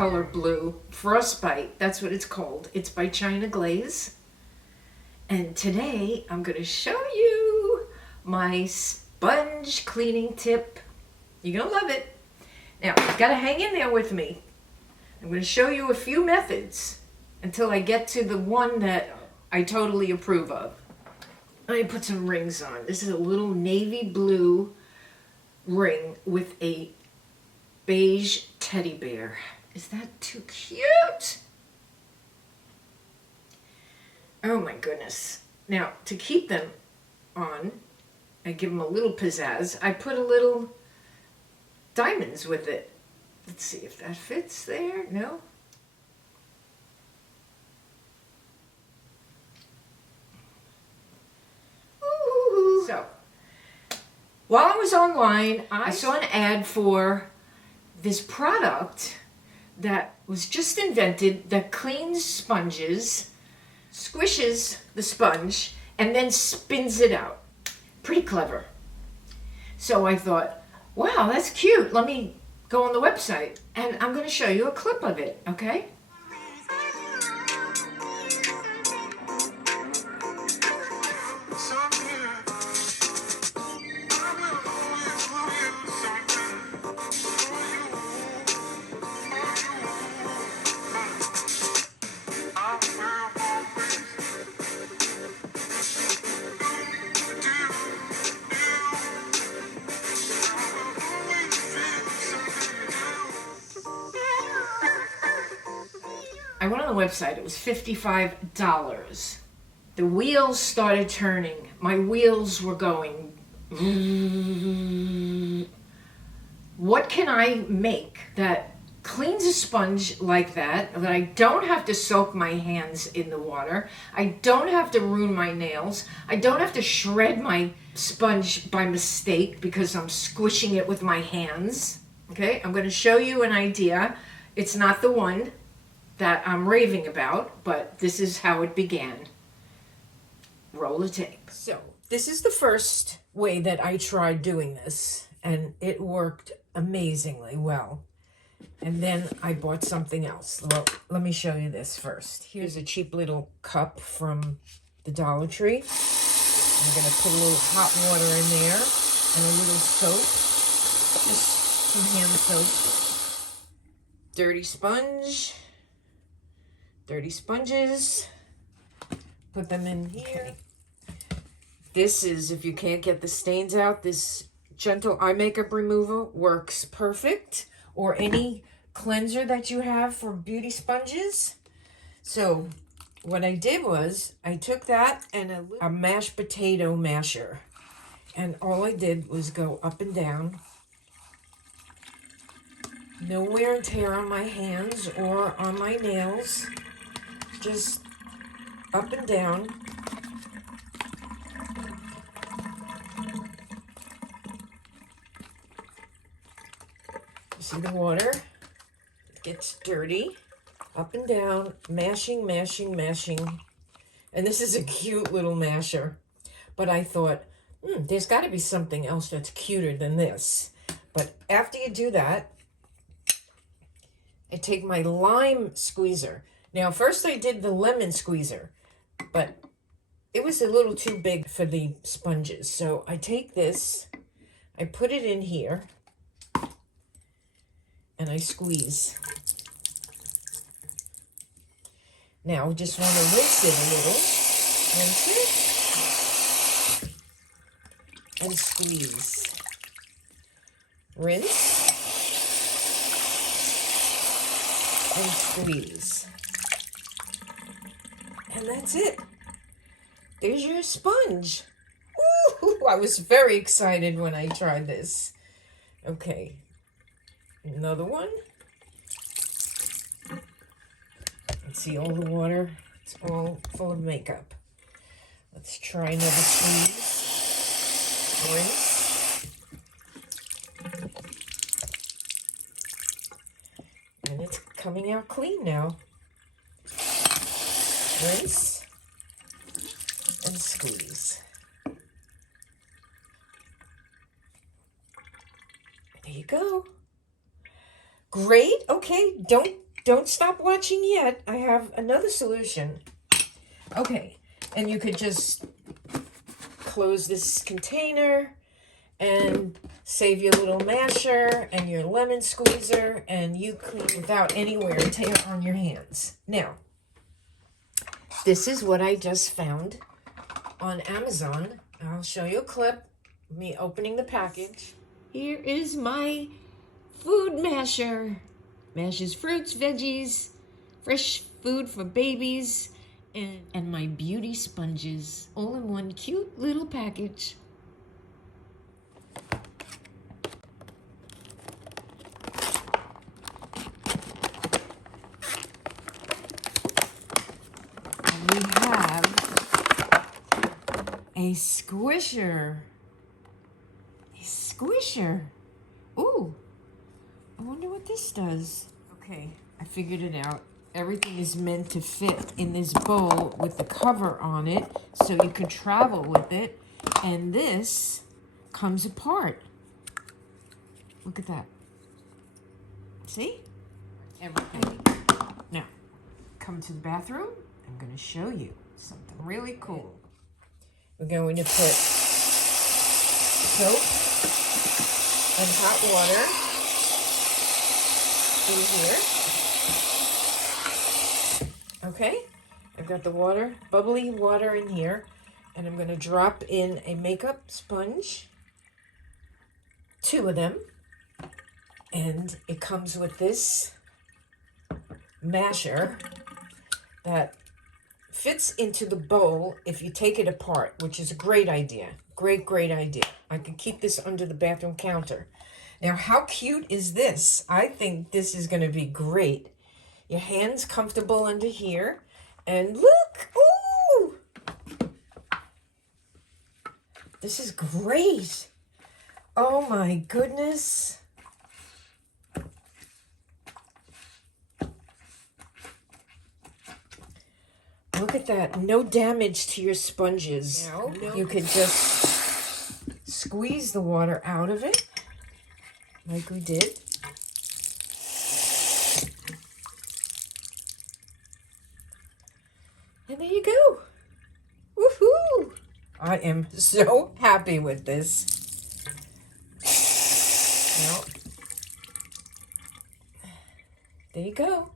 color blue, Frostbite, that's what it's called. It's by China Glaze. And today I'm going to show you my sponge cleaning tip. You're going to love it. Now, you've got to hang in there with me. I'm going to show you a few methods until I get to the one that I totally approve of. Let me put some rings on. This is a little navy blue ring with a beige teddy bear. Is that too cute? Oh my goodness. Now, to keep them on, I give them a little pizzazz. I put a little diamonds with it. Let's see if that fits there. No? Ooh. So, while I was online, I saw an ad for this product that was just invented that cleans sponges, squishes the sponge, and then spins it out. Pretty clever. So I thought, wow, that's cute. Let me go on the website, and I'm going to show you a clip of it, okay? I went on the website, it was $55. The wheels started turning. My wheels were going. What can I make that cleans a sponge like that I don't have to soak my hands in the water, I don't have to ruin my nails, I don't have to shred my sponge by mistake because I'm squishing it with my hands. Okay, I'm going to show you an idea. It's not the one that I'm raving about, but this is how it began. Roll the tape. So this is the first way that I tried doing this, and it worked amazingly well. And then I bought something else. Well, let me show you this first. Here's a cheap little cup from the Dollar Tree. I'm going to put a little hot water in there and a little soap, just some hand soap. Dirty sponge. Dirty sponges, put them in here. Okay. This is, if you can't get the stains out, this gentle eye makeup remover works perfect, or any cleanser that you have for beauty sponges. So what I did was I took that and a mashed potato masher, and all I did was go up and down. No wear and tear on my hands or on my nails. Just up and down. You see the water? It gets dirty. Up and down, mashing, mashing, mashing. And this is a cute little masher. But I thought, there's got to be something else that's cuter than this. But after you do that, I take my lime squeezer. Now, first I did the lemon squeezer, but it was a little too big for the sponges. So I take this, I put it in here, and I squeeze. Now, just want to rinse it a little. Rinse it. And squeeze. Rinse. And squeeze. And that's it. There's your sponge. Ooh, I was very excited when I tried this. Okay, another one. Let's see all the water. It's all full of makeup. Let's try another squeeze. Rinse. And it's coming out clean now. Rinse and squeeze. There you go. Great. Okay, don't don't stop watching yet. I have another solution. Okay, and you could just close this container and save your little masher and your lemon squeezer, and you clean without any wear and tear on your hands. Now, this is what I just found on Amazon. I'll show you a clip of me opening the package. Here is my food masher. Mashes fruits, veggies, fresh food for babies, and my beauty sponges, all in one cute little package. And we have a squisher. A squisher. Ooh, I wonder what this does. Okay, I figured it out. Everything is meant to fit in this bowl with the cover on it so you can travel with it. And this comes apart. Look at that. See? Everything. Now, come to the bathroom. I'm going to show you something really cool. We're going to put soap and hot water in here. Okay, I've got the water, bubbly water in here, and I'm going to drop in a makeup sponge, 2 of them, and it comes with this masher that fits into the bowl if you take it apart, which is a great idea. Great idea. I can keep this under the bathroom counter. Now, how cute is this? I think this is going to be great. Your hands comfortable under here. And look! Ooh! This is great. Oh my goodness. Look at that. No damage to your sponges. Now, you could just squeeze the water out of it, like we did. And there you go. Woohoo! I am so happy with this. Now, there you go.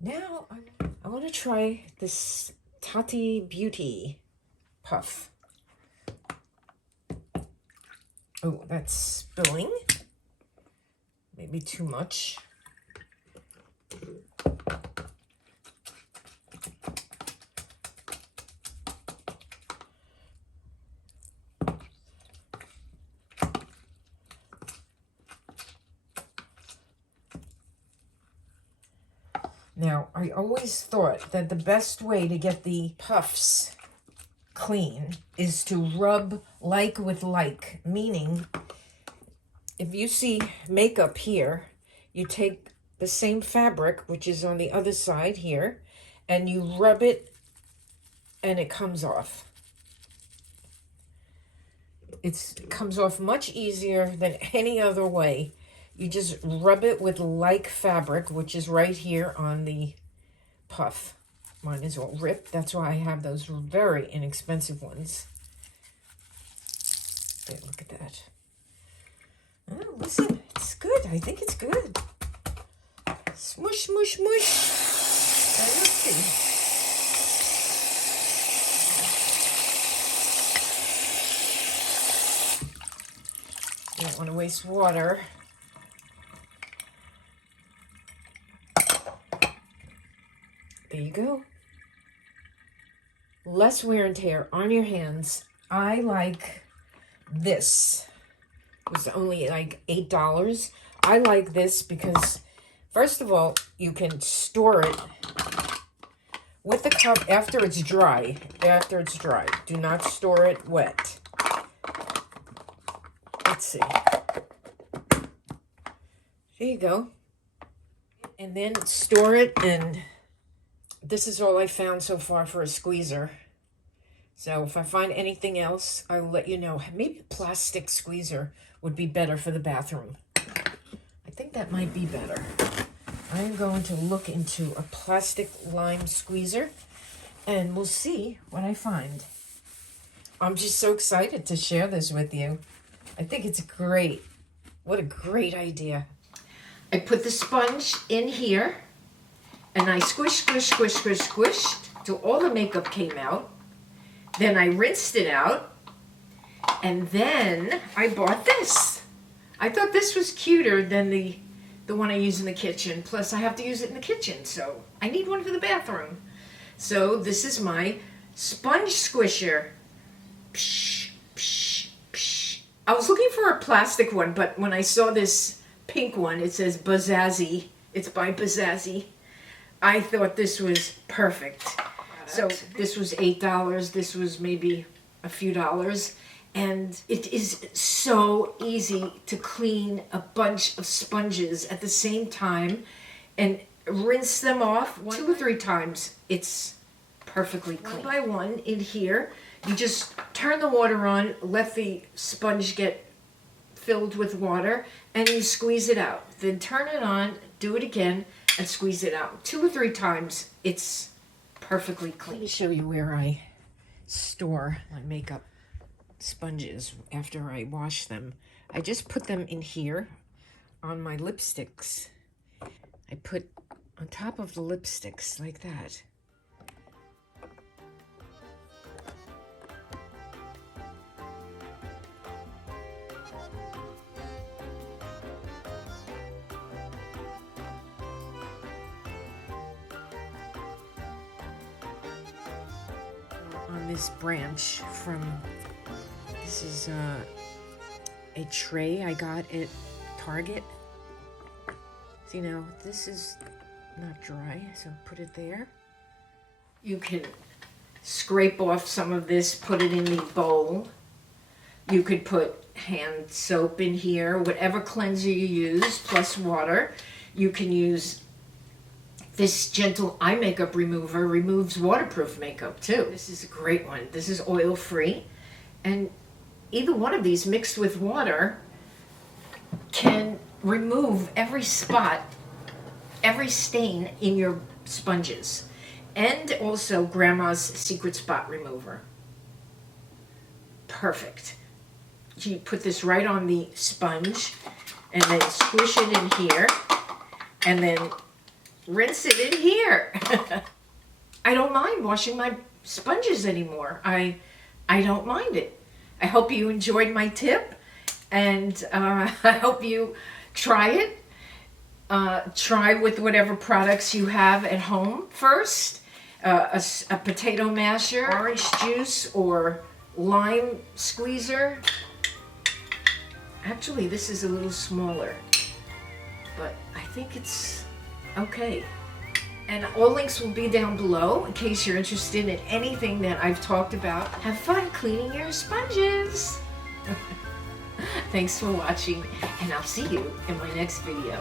Now, I want to try this Hiya Beauty puff. Oh, that's spilling. Maybe too much. Now, I always thought that the best way to get the puffs clean is to rub like with like, meaning if you see makeup here, you take the same fabric, which is on the other side here, and you rub it and it comes off. It comes off much easier than any other way. You just rub it with like fabric, which is right here on the puff. Mine is all ripped. That's why I have those very inexpensive ones. There, look at that. Oh, listen, it's good. I think it's good. Smush, smush, smush. And let's see. You don't want to waste water. There you go. Less wear and tear on your hands. I like this. It was only like $8. I like this because, first of all, you can store it with the cup after it's dry. After it's dry. Do not store it wet. Let's see. There you go. And then store it, and this is all I found so far for a squeezer. So if I find anything else, I'll let you know. Maybe a plastic squeezer would be better for the bathroom. think that might be better. I'm going to look into a plastic lime squeezer and we'll see what I find. I'm just so excited to share this with you. I think it's great. What a great idea. I put the sponge in here and I squish till all the makeup came out. Then I rinsed it out and then I bought this. I thought this was cuter than the one I use in the kitchen. Plus I have to use it in the kitchen, so I need one for the bathroom. So this is my sponge squisher. Psh, psh, psh. I was looking for a plastic one, but when I saw this pink one, it says Bazazzi. It's by Bazazzi. I thought this was perfect. So this was $8. This was maybe a few dollars. And it is so easy to clean a bunch of sponges at the same time and rinse them off 2 or 3 times. It's perfectly clean. One by one in here, you just turn the water on, let the sponge get filled with water, and you squeeze it out. Then turn it on, do it again, and squeeze it out. 2 or 3 times, it's perfectly clean. Let me show you where I store my makeup sponges after I wash them. I just put them in here on my lipsticks. I put on top of the lipsticks like that. On this branch from this is a tray I got at Target. See, now this is not dry, so put it there. You can scrape off some of this, put it in the bowl. You could put hand soap in here, whatever cleanser you use, plus water. You can use this gentle eye makeup remover, removes waterproof makeup too. This is a great one. This is oil-free, and either one of these mixed with water can remove every spot, every stain in your sponges, and also Grandma's Secret Spot Remover. Perfect. You put this right on the sponge and then squish it in here and then rinse it in here. I don't mind washing my sponges anymore. I don't mind it. I hope you enjoyed my tip, and I hope you try it. Try with whatever products you have at home first. A potato masher, orange juice, or lime squeezer. Actually, this is a little smaller, but I think it's okay. And all links will be down below in case you're interested in anything that I've talked about. Have fun cleaning your sponges. Thanks for watching, and I'll see you in my next video.